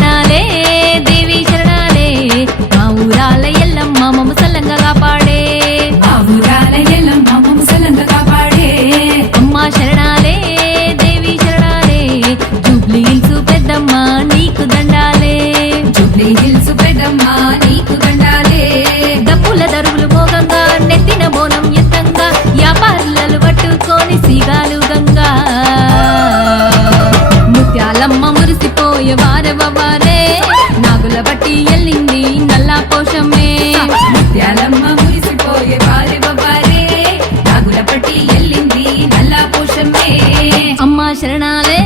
శరణాలే దేవి శరణాలే మా ఊరాల ఎల్లమ్మ మమ్మ సల్లంగా కాపాడే మా ఊరాల ఎల్లమ్మ మమ్మ సల్లంగా కాపాడే అమ్మ శరణాలే దేవి శరణాలే జూబ్లీ హిల్స్ పెద్దమ్మ నీకు దండాలే జూబ్లీ హిల్స్ పెద్దమ్మ నీకు దండాలే డప్పుల దరువులు మోగంగా నెత్తిన బోనం ఎత్తంగా వ్యాపారులు పట్టుకొని సిగాలు గంగా ముత్యాలమ్మ మురిసిపోయే వారవవారే నాగుల బట్టి ఎల్లింది నల్లా పోషమే ముత్యాలమ్మ మురిసిపోయే వారే నాగుల పట్టి ఎల్లింది నల్లా పోషమే అమ్మ శరణాలే